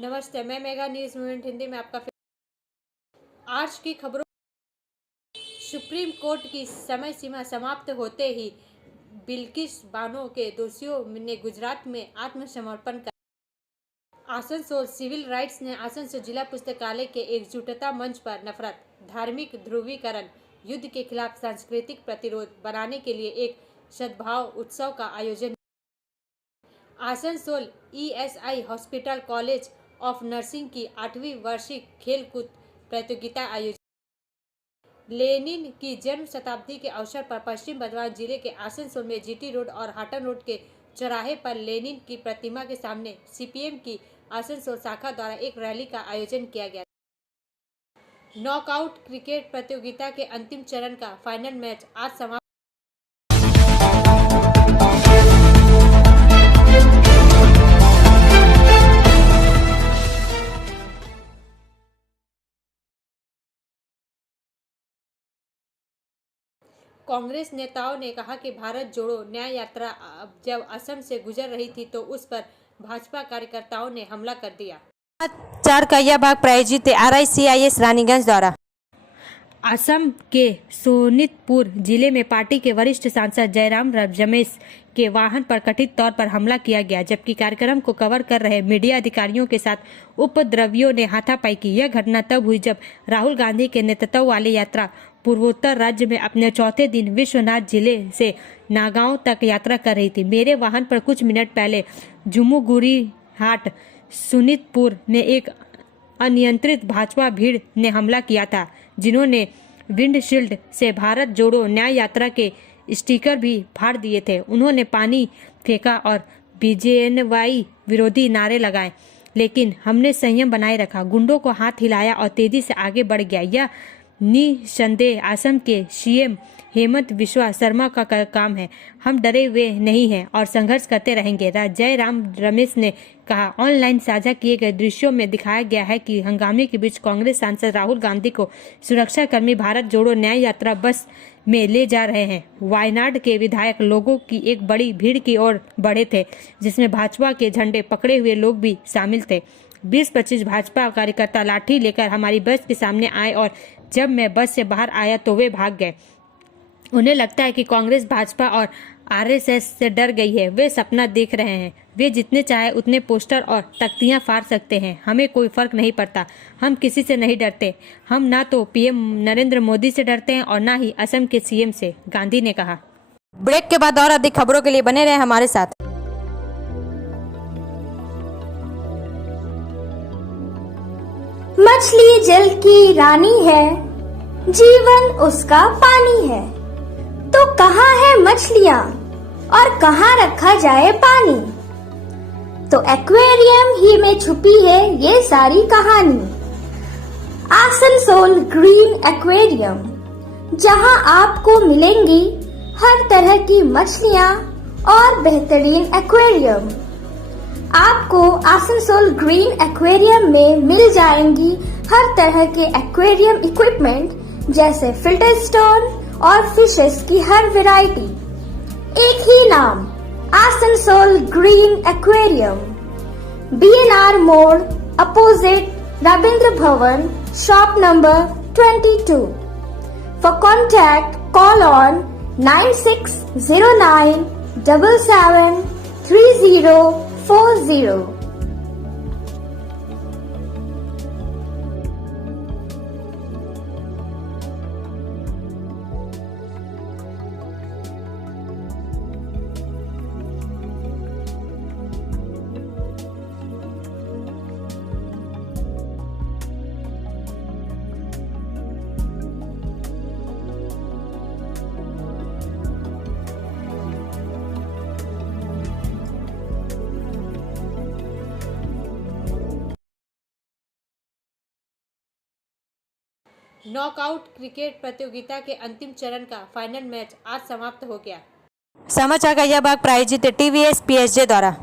नमस्ते, मैं mega news movement Hindi में आपका आज की खबरों। सुप्रीम कोर्ट की समय सीमा समाप्त होते ही बिल्किस बानो के दोषियों ने गुजरात में आत्मसमर्पण कर आसनसोल सिविल राइट्स ने आसनसोल जिला पुस्तकालय के एकजुटता मंच पर नफरत, धार्मिक ध्रुवीकरण, युद्ध के खिलाफ सांस्कृतिक प्रतिरोध बनाने के लिए एक सद्भाव उत्सव का आयोजन। Asansol ESI hospital college of nursing की 8वीं वार्षिक खेलकूद प्रतियोगिता आयोजित। लेनिन की जन्म शताब्दी के अवसर पर पश्चिम बर्धमान जिले के आसनसोल में जीटी रोड और हाटन रोड के चौराहे पर लेनिन की प्रतिमा के सामने सीपीएम की आसनसोल शाखा द्वारा एक रैली का आयोजन किया गया। नॉकआउट क्रिकेट प्रतियोगिता के अंतिम चरण का फाइनल मैच आज समाप्त। कांग्रेस नेताओं ने कहा कि भारत जोड़ो न्याय यात्रा जब असम से गुजर रही थी तो उस पर भाजपा कार्यकर्ताओं ने हमला कर दिया। 4 का यह भाग प्रायोजित है RICIS रानीगंज द्वारा। असम के सोनितपुर जिले में पार्टी के वरिष्ठ सांसद जयराम रमेश के वाहन पर कथित तौर पर हमला किया गया, जबकि कार्यक्रम को कवर कर रहे मीडिया अधिकारियों के साथ उपद्रवियों ने हाथापाई की। यह घटना तब हुई जब राहुल गांधी के नेतृत्व वाली यात्रा पूर्वोत्तर राज्य में अपने चौथे दिन विश्वनाथ जिले से नागांव तक यात्रा कर रही थी। मेरे वाहन पर कुछ मिनट पहले झुमुगुड़ी हाट सोनितपुर में एक अनियंत्रित भाजपा भीड़ ने हमला किया था, जिन्होंने विंडशील्ड से भारत जोड़ो न्याय यात्रा के स्टिकर भी फाड़ दिए थे। उन्होंने पानी फेंका और बीजेएनवाई विरोधी नारे लगाए, लेकिन हमने संयम बनाए रखा, गुंडों को हाथ हिलाया और तेजी से आगे बढ़ गया। यह निसंदेह असम के सीएम हेमंत बिस्वा शर्मा का काम है। हम डरे हुए नहीं हैं और संघर्ष करते रहेंगे। जयराम रमेश ने कहा, ऑनलाइन साझा किए गए दृश्यों में दिखाया गया है कि हंगामे के बीच कांग्रेस सांसद राहुल गांधी को सुरक्षाकर्मी भारत जोड़ो न्याय यात्रा बस में ले जा रहे हैं। वायनाड के विधायक लोगों की एक बड़ी भीड़ की ओर बढ़े थे, जिसमें भाजपा के झंडे पकड़े हुए लोग भी शामिल थे। 20-25 भाजपा कार्यकर्ता लाठी लेकर हमारी बस के सामने आए और जब मैं बस से बाहर आया तो वे भाग गए। उन्हें लगता है कि कांग्रेस भाजपा और आरएसएस से डर गई है। वे सपना देख रहे हैं। वे जितने चाहे उतने पोस्टर और तख्तियां फाड़ सकते हैं, हमें कोई फर्क नहीं पड़ता। हम किसी से नहीं डरते। हम ना तो पीएम नरेंद्र मोदी से डरते हैं और ना ही असम के सीएम से, गांधी ने कहा। ब्रेक के बाद और अधिक खबरों के लिए बने रहे हमारे साथ। मछली जल की रानी है, जीवन उसका पानी है, तो कहाँ है मछलियाँ और कहाँ रखा जाए पानी? तो एक्वेरियम ही में छुपी है ये सारी कहानी। आसनसोल ग्रीन एक्वेरियम, जहाँ आपको मिलेंगी हर तरह की मछलियाँ और बेहतरीन एक्वेरियम। आपको आसनसोल ग्रीन एक्वेरियम में मिल जाएंगी हर तरह के एक्वेरियम इक्विपमेंट, जैसे फिल्टर स्टोन और फिशेस की हर वैरायटी। एक ही नाम, आसनसोल ग्रीन एक्वेरियम, BNR मोड़ opposite Ravindra Bhavan, shop number 22। For contact call on 9609 77 3040। Knockout cricket प्रतियोगिता के अंतिम चरण का फाइनल मैच आज समाप्त हो गया। समाचार का यह भाग प्रायोजित है TVS PSG द्वारा।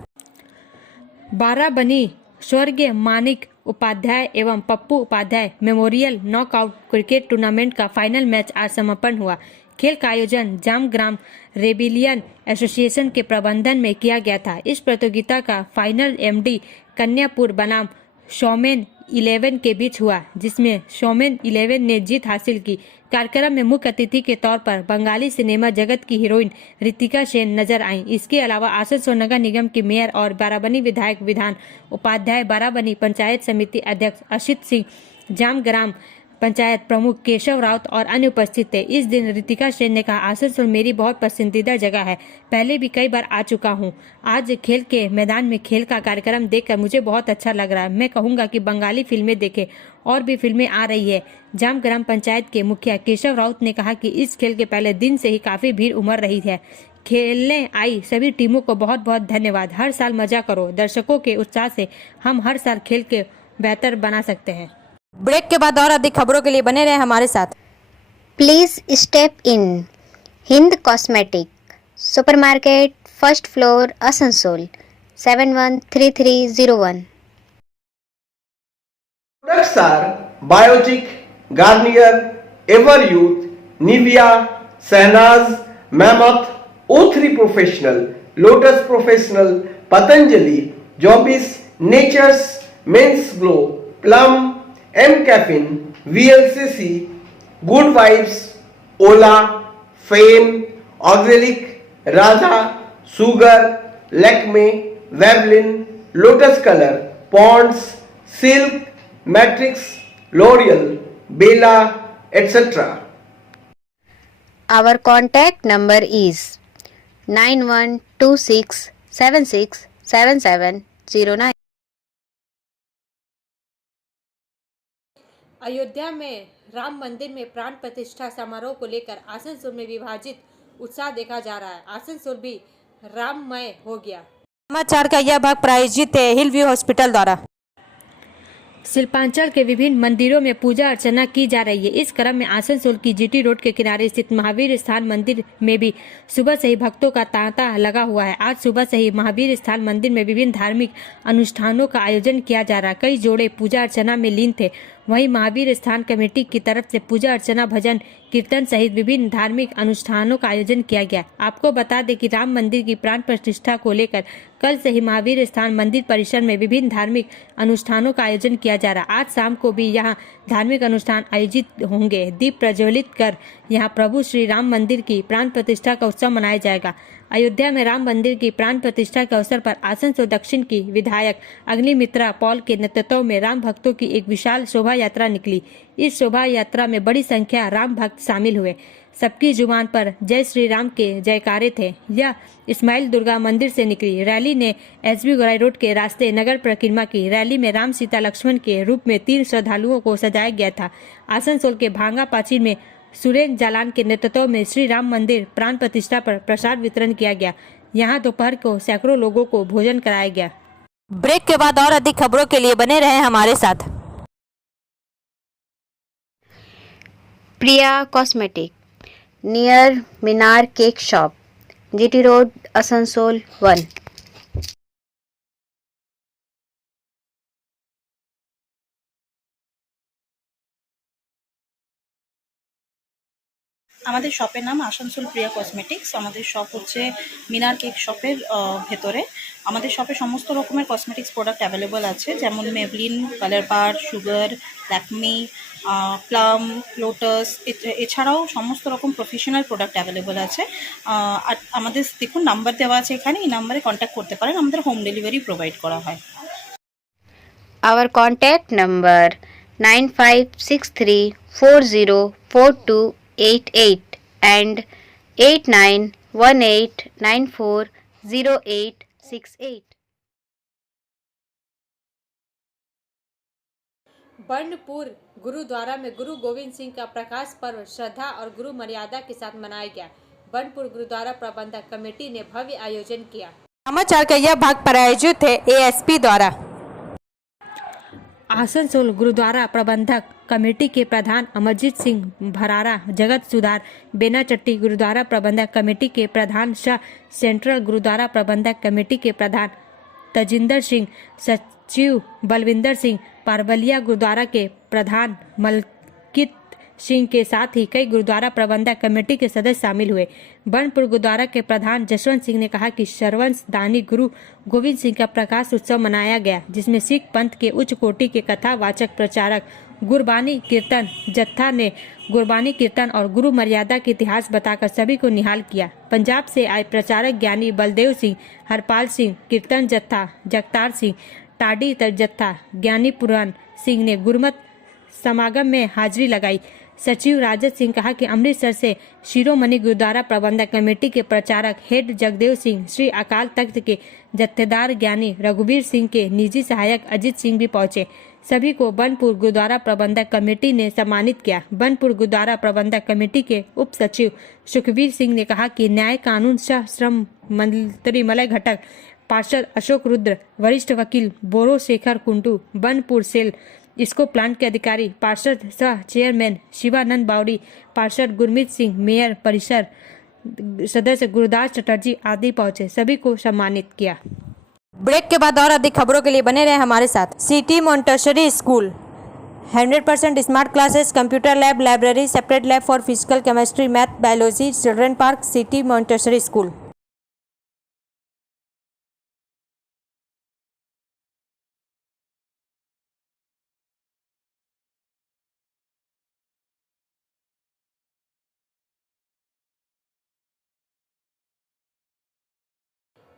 बाराबनी स्वर्गीय मानिक उपाध्याय एवं Pappu Upadhyay memorial knockout cricket tournament का फाइनल मैच आज समापन हुआ। खेल का आयोजन जामग्राम रेबिलियन एसोसिएशन के प्रबंधन में किया गया था। इस प्रतियोगिता का फाइनल MD कन्यापुर बनाम शोमेन 11 के बीच हुआ, जिसमें शोमेन 11 ने जीत हासिल की। कार्यक्रम में मुख्य अतिथि के तौर पर बंगाली सिनेमा जगत की हीरोइन रितिका सेन नजर आईं। इसके अलावा आसनसोल नगर निगम के मेयर और बाराबनी विधायक, विधान उपाध्याय, बाराबनी पंचायत समिति अध्यक्ष असित सिंह, जाम ग्राम पंचायत प्रमुख केशव राउत और अन्य उपस्थित थे। इस दिन रितिका सेन ने कहा, आसनसोल मेरी बहुत पसंदीदा जगह है, पहले भी कई बार आ चुका हूँ। आज खेल के मैदान में खेल का कार्यक्रम देखकर मुझे बहुत अच्छा लग रहा है। मैं कहूँगा कि बंगाली फिल्में देखें, और भी फिल्में आ रही है। जाम ग्राम पंचायत के मुखिया केशव राउत ने कहा कि इस खेल के पहले दिन से ही काफी भीड़ उमड़ रही है। खेलने आई सभी टीमों को बहुत बहुत धन्यवाद। हर साल मजा करो, दर्शकों के उत्साह से हम हर साल खेल के बेहतर बना सकते हैं। ब्रेक के बाद और अधिक खबरों के लिए बने रहे हमारे साथ। Please step in. Hind Cosmetic, Supermarket, First Floor, Asansol, 713301. Products are Biotic, Garnier, Ever Youth, Nivea, Sahnaz, Mammoth, O3 Professional, Lotus Professional, Patanjali, Jobis, Nature's, Men's Glow, Plum, M Caffeine, VLCC, Good Vibes, Ola, Fame, Auxilic, Radha, Sugar, Lakme, Veblen, Lotus Color, Ponds, Silk, Matrix, L'Oreal, Bella, etc. Our contact number is 9126767709. Ayodhya में राम मंदिर में प्राण प्रतिष्ठा समारोह को लेकर आसनसोल में विभाजित उत्साह देखा जा रहा है। आसनसोल भी राममय हो गया। समाचार का यह भाग प्रायोजित है हिल व्यू हॉस्पिटल द्वारा। शिल्पांचल के विभिन्न मंदिरों में पूजा अर्चना की जा रही है। इस क्रम में आसनसोल की जीटी रोड के किनारे स्थित महावीर स्थान मंदिर में भी सुबह से ही भक्तों का तांता लगा हुआ है। आज सुबह से ही महावीर स्थान मंदिर में विभिन्न धार्मिक अनुष्ठानों का आयोजन किया जा रहा है। कई जोड़े पूजा अर्चना में लीन थे। वहीं महावीर स्थान कमेटी की तरफ से पूजा अर्चना, भजन कीर्तन सहित विभिन्न धार्मिक अनुष्ठानों का आयोजन किया गया। आपको बता दें कि राम मंदिर की प्राण प्रतिष्ठा को लेकर कल से ही महावीर स्थान मंदिर परिसर में विभिन्न धार्मिक अनुष्ठानों का आयोजन किया जा रहा है। आज शाम को भी यहाँ धार्मिक अनुष्ठान आयोजित होंगे। दीप प्रज्वलित कर यहाँ प्रभु श्री राम मंदिर की प्राण प्रतिष्ठा का उत्सव मनाया जाएगा। अयोध्या में राम मंदिर की प्राण प्रतिष्ठा के अवसर पर आसनसोल दक्षिण की विधायक अग्निमित्रा पॉल के नेतृत्व में राम भक्तों की एक विशाल शोभा यात्रा निकली। इस शोभा यात्रा में बड़ी संख्या राम भक्त शामिल हुए। सबकी जुबान पर जय श्री राम के जयकारे थे। यह इस्माइल दुर्गा मंदिर से निकली रैली ने एसबी गौराई रोड के रास्ते नगर परिक्रमा की। रैली में राम, सीता, लक्ष्मण के रूप में 3 श्रद्धालुओं को सजाया गया था। आसनसोल के भांगा पाचिल में सुरेंद्र जालान के नेतृत्व में श्री राम मंदिर प्राण प्रतिष्ठा पर प्रसाद वितरण किया गया। यहाँ दोपहर को सैकड़ों लोगों को भोजन कराया गया। ब्रेक के बाद और अधिक खबरों के लिए बने रहे हमारे साथ। Priya Cosmetic, near Minar Cake Shop, GT Road, Asansol 1. আমাদের শপের নাম আসানসোল প্রিয়া কসমেটিক্স। আমাদের শপ হচ্ছে মিনার কেক শপের ভেতরে। আমাদের শপে সমস্ত রকমের কসমেটিক্স প্রোডাক্ট অ্যাভেলেবল আছে, যেমন মেবলিন, কালার বার, সুগার, ল্যাকমি, প্লাম, লোটাস, এছাড়াও সমস্ত রকম প্রফেশনাল প্রোডাক্ট অ্যাভেলেবল আছে। আর আমাদের দেখুন নাম্বার দেওয়া আছে এখানে, এই নাম্বারে কন্ট্যাক্ট করতে পারেন। আমাদের হোম ডেলিভারি প্রোভাইড করা হয়। Our contact number 9563404288 and 8918940868. Burnpur gurdwara में गुरु गोविंद सिंह का प्रकाश पर्व श्रद्धा और गुरु मर्यादा के साथ मनाया गया। बर्नपुर गुरुद्वारा प्रबंधक कमेटी ने भव्य आयोजन किया। समाचार का यह भाग प्रायोजित है एएसपी द्वारा। आसनसोल गुरुद्वारा प्रबंधक कमेटी के प्रधान अमरजीत सिंह भरारा, जगत सुधार बेनाचट्टी गुरुद्वारा प्रबंधक कमेटी के प्रधान शाह, सेंट्रल गुरुद्वारा प्रबंधक कमेटी के प्रधान तजिंदर सिंह, सचिव बलविंदर सिंह, पारबलिया गुरुद्वारा के प्रधान मलकित सिंह के साथ ही कई गुरुद्वारा प्रबंधक कमेटी के सदस्य शामिल हुए। बनपुर गुरुद्वारा के प्रधान जसवंत सिंह ने कहा कि सरवंश दानी गुरु गोविंद सिंह का प्रकाश उत्सव मनाया गया, जिसमें सिख पंथ के उच्च कोटि के कथावाचक प्रचारक गुरबानी कीर्तन जत्था ने गुरबानी कीर्तन और गुरु मर्यादा के इतिहास बताकर सभी को निहाल किया। पंजाब से आए प्रचारक ज्ञानी बलदेव सिंह, हरपाल सिंह, कीर्तन जत्था जगतार सिंह, टाडी जत्था ज्ञानी पुराण सिंह ने गुरमत समागम में हाजिरी लगाई। सचिव राजत सिंह कहा कि अमृतसर से शिरोमणि गुरुद्वारा प्रबंधक कमेटी के प्रचारक हेड जगदेव सिंह, श्री अकाल तख्त के जत्थेदार ज्ञानी रघुवीर सिंह के निजी सहायक अजित सिंह भी पहुंचे। सभी को बनपुर गुरुद्वारा प्रबंधक कमेटी ने सम्मानित किया। बनपुर गुरुद्वारा प्रबंधक कमेटी के उप सचिव सुखवीर सिंह ने कहा कि न्याय कानून सह श्रम मंत्री मलय घटक, पार्षद अशोक रुद्र, वरिष्ठ वकील बोरो शेखर कुंटू, बनपुर सेल इसको प्लांट के अधिकारी, पार्षद सह चेयरमैन शिवानंद बावड़ी, पार्षद गुरमीत सिंह, मेयर परिषद सदस्य गुरुदास चटर्जी आदि पहुंचे। सभी को सम्मानित किया। ब्रेक के बाद और अधिक खबरों के लिए बने रहे हमारे साथ। City Montessori school 100% smart classes, computer lab, library, separate lab for physical, chemistry, math, biology, children park, city Montessori school.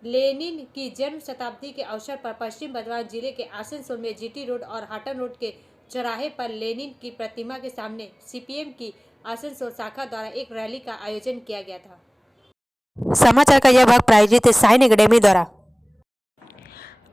Lenin की जन्म शताब्दी के अवसर पर पश्चिम बर्धमान जिले के आसनसोल में जीटी रोड और हाटन रोड के चौराहे पर लेनिन की प्रतिमा के सामने सीपीएम की आसनसोल शाखा द्वारा एक रैली का आयोजन किया गया था। समाचार का यह भाग प्रायोजित है साइन एकेडमी द्वारा।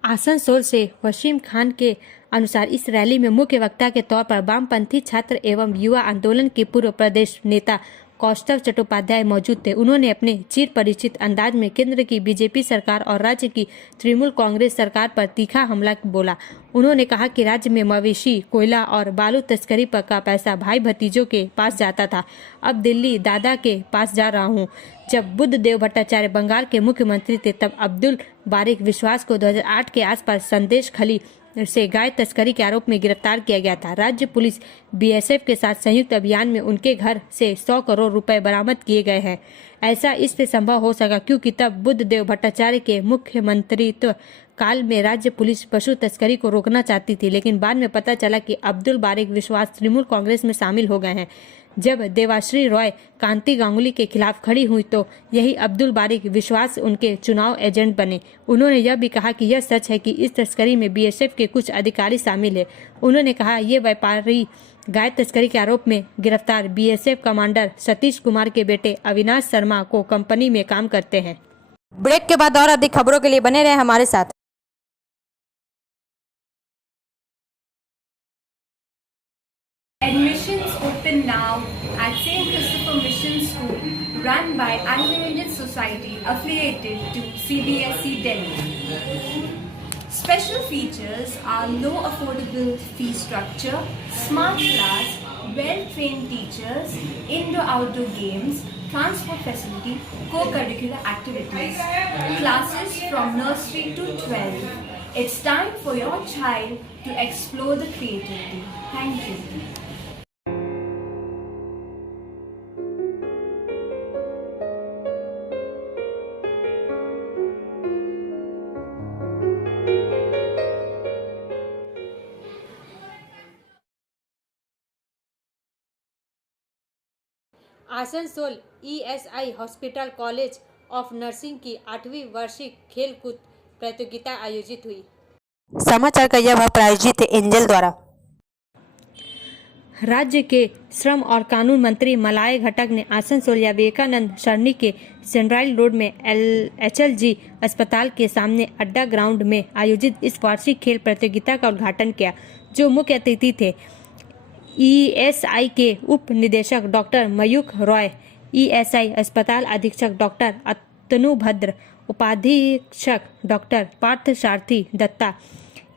आसनसोल से वसीम खान के अनुसार इस रैली में मुख्य वक्ता के तौर पर वामपंथी छात्र एवं युवा आंदोलन के पूर्व प्रदेश नेता कौस्तव चट्टोपाध्याय मौजूद थे। उन्होंने अपने चिर परिचित अंदाज में केंद्र की बीजेपी सरकार और राज्य की तृणमूल कांग्रेस सरकार पर तीखा हमला बोला। उन्होंने कहा कि राज्य में मवेशी, कोयला और बालू तस्करी पर का पैसा भाई भतीजों के पास जाता था, अब दिल्ली दादा के पास जा रहा हूँ। जब बुद्ध देव भट्टाचार्य बंगाल के मुख्यमंत्री थे तब अब्दुल बारिक विश्वास को 2008 के आसपास संदेश खली से गाय तस्करी के आरोप में गिरफ्तार किया गया था। राज्य पुलिस बीएसएफ के साथ संयुक्त अभियान में उनके घर से 100 करोड़ रुपए बरामद किए गए हैं। ऐसा इससे संभव हो सका क्योंकि तब बुद्ध देव भट्टाचार्य के मुख्यमंत्रित्व काल में राज्य पुलिस पशु तस्करी को रोकना चाहती थी, लेकिन बाद में पता चला कि अब्दुल बारिक विश्वास तृणमूल कांग्रेस में शामिल हो गए हैं। जब देवाश्री रॉय कांति गांगुली के खिलाफ खड़ी हुई तो यही अब्दुल बारिक विश्वास उनके चुनाव एजेंट बने। उन्होंने यह भी कहा कि यह सच है कि इस तस्करी में बीएसएफ के कुछ अधिकारी शामिल है। उन्होंने कहा ये व्यापारी गाय तस्करी के आरोप में गिरफ्तार बीएसएफ कमांडर सतीश कुमार के बेटे अविनाश शर्मा को कंपनी में काम करते हैं। ब्रेक के बाद और अधिक खबरों के लिए बने रहे हमारे साथ। Admissions open now at St. Christopher Mission School, run by Anglo-Indian Society affiliated to CBSE Delhi. Special features are low affordable fee structure, smart class, well-trained teachers, indoor-outdoor games, transport facility, co-curricular activities, classes from nursery to 12. It's time for your child to explore the creativity. Thank you. Asansol ESI hospital college of nursing की 8वीं वार्षिक खेलकूद प्रतियोगिता आयोजित हुई। समाचार का यह भाग प्रायोजित है एंजल द्वारा। राज्य के श्रम और कानून मंत्री मलाय घटक ने आसनसोल या विवेकानंद सरनी के सेंट्रल रोड में एचएलजी अस्पताल के सामने अड्डा ग्राउंड में आयोजित इस वार्षिक खेल प्रतियोगिता का उद्घाटन किया, जो मुख्य अतिथि थे ईएसआई के उप निदेशक डॉक्टर मयूख रॉय, ईएसआई अस्पताल अधीक्षक डॉक्टर अतनुभद्र, उपाधीक्षक doctor Partha Sarathi Dutta,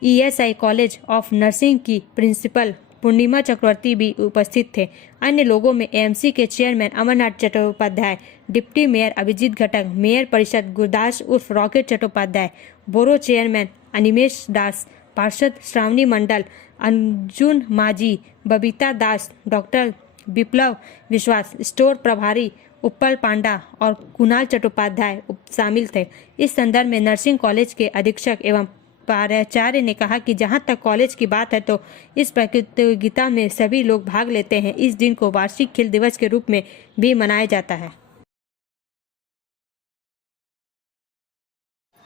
ESI college of nursing की प्रिंसिपल पूर्णिमा चक्रवर्ती भी उपस्थित थे। अन्य लोगों में एएमसी के chairman Amarnath Chattopadhyay, deputy mayor Abhijit Ghatak, mayor परिषद गुरदास उर्फ Rocket Chattopadhyay, borough chairman Animesh Das, पार्षद श्रावणी मंडल, अर्जुन माझी, बबीता दास, डॉक्टर विप्लव विश्वास, स्टोर प्रभारी उत्पल पांडा और कुणाल चट्टोपाध्याय शामिल थे। इस संदर्भ में नर्सिंग कॉलेज के अधीक्षक एवं प्राचार्य ने कहा कि जहां तक कॉलेज की बात है तो इस प्रतियोगिता में सभी लोग भाग लेते हैं। इस दिन को वार्षिक खेल दिवस के रूप में भी मनाया जाता है।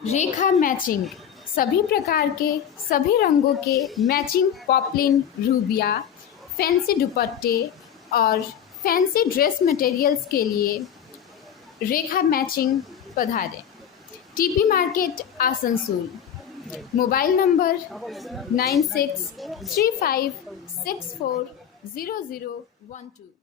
रेखा मैचिंग, सभी प्रकार के सभी रंगों के मैचिंग पॉपलिन, रूबिया, फैंसी दुपट्टे और फैंसी ड्रेस मटेरियल्स के लिए रेखा मैचिंग पधारें। TP market Asansol. Mobile number 9635640012।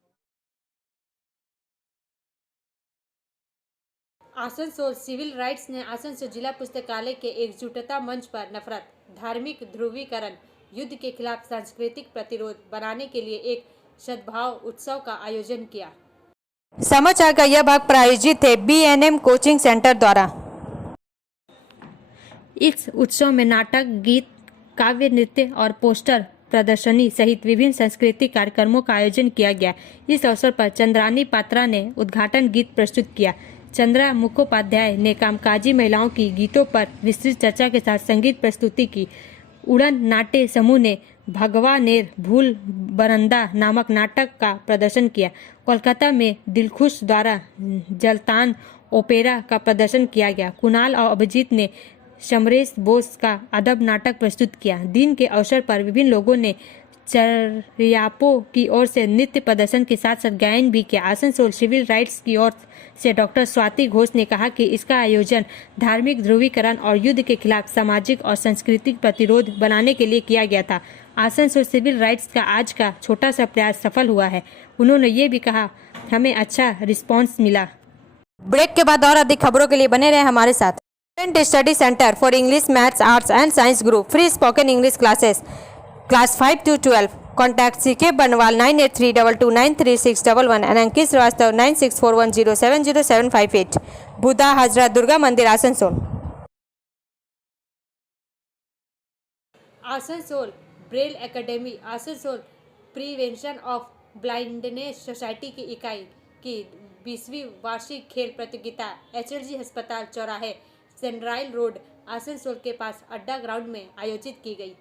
Asansol civil rights ने आसनसोल जिला पुस्तकालय के एकजुटता मंच पर नफरत, धार्मिक ध्रुवीकरण, युद्ध के खिलाफ सांस्कृतिक प्रतिरोध बनाने के लिए एक सद्भाव उत्सव का आयोजन किया। समाचार का यह भाग प्रायोजित है BNM कोचिंग सेंटर द्वारा। इस उत्सव में नाटक, गीत, काव्य, नृत्य और पोस्टर प्रदर्शनी सहित विभिन्न सांस्कृतिक कार्यक्रमों का आयोजन किया गया। इस अवसर पर चंद्रानी पात्रा ने उद्घाटन गीत प्रस्तुत किया। चंद्रा मुखोपाध्याय ने कामकाजी महिलाओं की गीतों पर विस्तृत चर्चा के साथ संगीत प्रस्तुति की। उड़न नाट्य समूह ने भगवानेर भूल बरंदा नामक नाटक का प्रदर्शन किया। कोलकाता में दिलखुश द्वारा जलतान ओपेरा का प्रदर्शन किया गया। कुणाल और अभिजीत ने समरेश बोस का अदब नाटक प्रस्तुत किया। दिन के अवसर पर विभिन्न लोगों ने चर्यापों की ओर से नृत्य प्रदर्शन के साथ साथ गायन भी किया। आसनसोल सिविल राइट्स की ओर से डॉक्टर स्वाति घोष ने कहा कि इसका आयोजन धार्मिक ध्रुवीकरण और युद्ध के खिलाफ सामाजिक और सांस्कृतिक प्रतिरोध बनाने के लिए किया गया था। आसनसोल सिविल राइट्स का आज का छोटा सा प्रयास सफल हुआ है। उन्होंने ये भी कहा, हमें अच्छा रिस्पॉन्स मिला। ब्रेक के बाद और अधिक खबरों के लिए बने रहे हमारे साथ। Student study centre for English, maths, arts and science group, free spoken English classes, class 5 to 12। Contact CK बनवाल 9832293611 एंड अंकित श्रीवास्तव 9641070758। बुधा हाजरा दुर्गा मंदिर Asansol. Asansol Braille academy, Asansol prevention of blindness society की इकाई की 20वीं वार्षिक खेल प्रतियोगिता HLG अस्पताल चौराहे, सेंट्रल रोड, आसनसोल के पास अड्डा ग्राउंड में आयोजित की गई।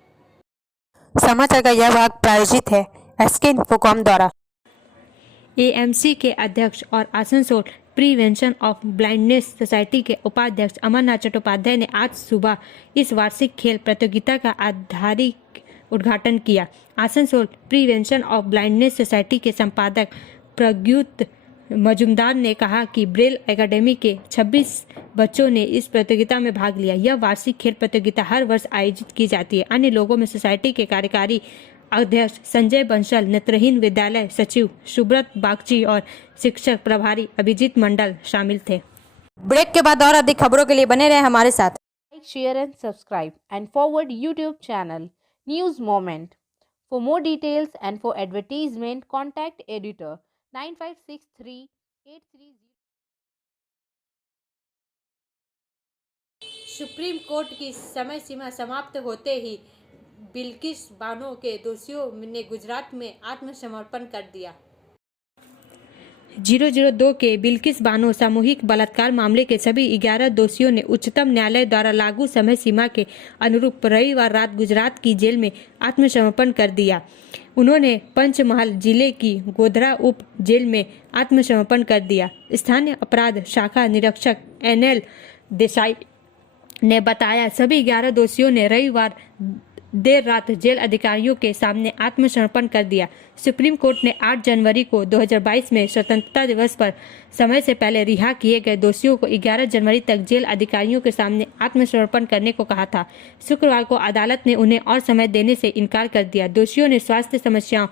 समाचार का यह भाग प्रायोजित है SK इन्फोकॉम द्वारा। AMC के अध्यक्ष और Asansol prevention of blindness society के उपाध्यक्ष अमरनाथ चट्टोपाध्याय ने आज सुबह इस वार्षिक खेल प्रतियोगिता का आधिकारिक उद्घाटन किया। Asansol prevention of blindness society के संपादक प्रज्ञुत मजुमदार ने कहा कि ब्रेल एकेडमी के 26 बच्चों ने इस प्रतियोगिता में भाग लिया। यह वार्षिक खेल प्रतियोगिता हर वर्ष आयोजित की जाती है। अन्य लोगों में सोसाइटी के कार्यकारी अध्यक्ष संजय बंसल, नेत्रहीन विद्यालय सचिव सुब्रत बागची और शिक्षक प्रभारी अभिजीत मंडल शामिल थे। ब्रेक के बाद और अधिक खबरों के लिए बने रहे हमारे साथ। Like, share and subscribe and forward YouTube channel News Moment. For more details and for advertisement, contact editor 956383. Supreme court की समय सीमा समाप्त होते ही बिल्किस बानो के दोषियों ने गुजरात में आत्मसमर्पण कर दिया। 002 के बिल्किस बानो सामूहिक बलात्कार मामले के सभी 11 दोषियों ने उच्चतम न्यायालय द्वारा लागू समय सीमा के अनुरूप रविवार रात गुजरात की जेल में आत्मसमर्पण कर दिया। उन्होंने पंचमहल जिले की गोधरा उप जेल में आत्मसमर्पण कर दिया। स्थानीय अपराध शाखा निरीक्षक NL देसाई ने बताया, सभी 11 दोषियों ने रविवार देर रात जेल अधिकारियों के सामने आत्मसमर्पण कर दिया। सुप्रीम कोर्ट ने 8 जनवरी को 2022 में स्वतंत्रता दिवस पर समय से पहले रिहा किए गए दोषियों को 11 जनवरी तक जेल अधिकारियों के सामने आत्मसमर्पण करने को कहा था। शुक्रवार को अदालत ने उन्हें और समय देने से इनकार कर दिया। दोषियों ने स्वास्थ्य समस्याओं,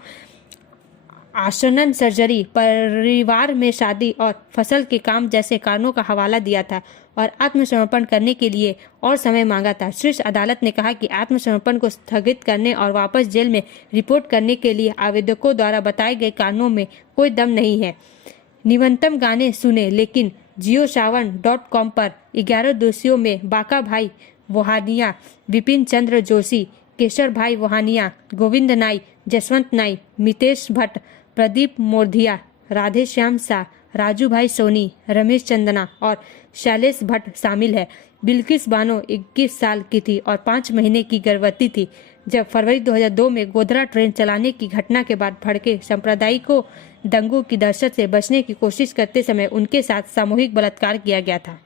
आसन्न सर्जरी, परिवार में शादी और फसल के काम जैसे कारणों का हवाला दिया था और आत्मसमर्पण करने के लिए और समय मांगा था। शीर्ष अदालत ने कहा कि आत्मसमर्पण को स्थगित करने और वापस जेल में रिपोर्ट करने के लिए आवेदकों द्वारा बताए गए कारणों में कोई दम नहीं है। निम्नतम गाने सुने, लेकिन JioSaavn.com पर 11 दोषियों में बाका भाई वोहानिया, विपिन चंद्र जोशी, केशर भाई वोहानिया, गोविंद नाई, जसवंत नाई, मितेश भट्ट, प्रदीप मोरधिया, राधेश्याम शाह, राजू भाई सोनी, रमेश चंदना और शैलेश भट्ट शामिल है। बिल्किस बानो 21 साल की थी और 5 महीने की गर्भवती थी जब फरवरी 2002 में गोधरा ट्रेन चलाने की घटना के बाद भड़के सांप्रदायिकों दंगों की दहशत से बचने की कोशिश करते समय उनके साथ सामूहिक बलात्कार किया गया था।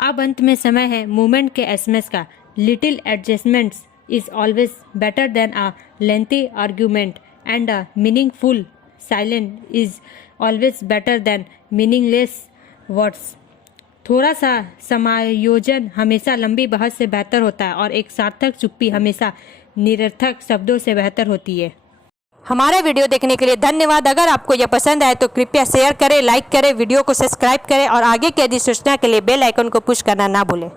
अब अंत में समय है मूवमेंट के एसएमएस का। Little adjustments is always better than a lengthy argument and a meaningful silent is always better than meaningless words. थोड़ा सा समायोजन हमेशा लंबी बहस से बेहतर होता है और एक सार्थक चुप्पी हमेशा निरर्थक शब्दों से बेहतर होती है। हमारा वीडियो देखने के लिए धन्यवाद। अगर आपको यह पसंद आए तो कृपया शेयर करें, लाइक करें, वीडियो को सब्सक्राइब करें और आगे की अधिसूचना के लिए बेल आइकन को पुश करना ना भूलें।